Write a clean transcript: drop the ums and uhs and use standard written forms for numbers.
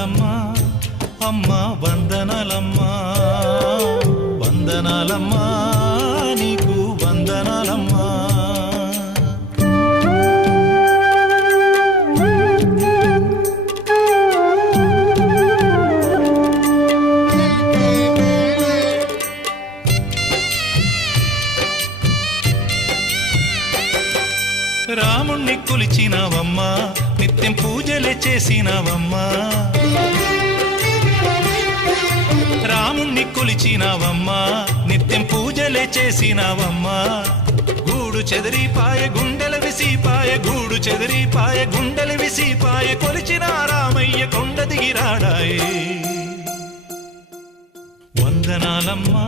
వందనాలమ్మా అమ్మా వందనాలమ్మా వందనాలమ్మా నీకు వందనాలమ్మా రాముణ్ణి కొలిచినావమ్మా నిత్యం పూజలే చేసినావమ్మా రాముణ్ణి కొలిచినావమ్మా నిత్యం పూజలే చేసినావమ్మా గూడు చెదిరిపాయ గుండెల విసిపాయ గూడు చెదిరిపాయ గుండెల విసిపాయ కొలిచిన రామయ్య కొండ దిగిరాడాయే వందనాలమ్మా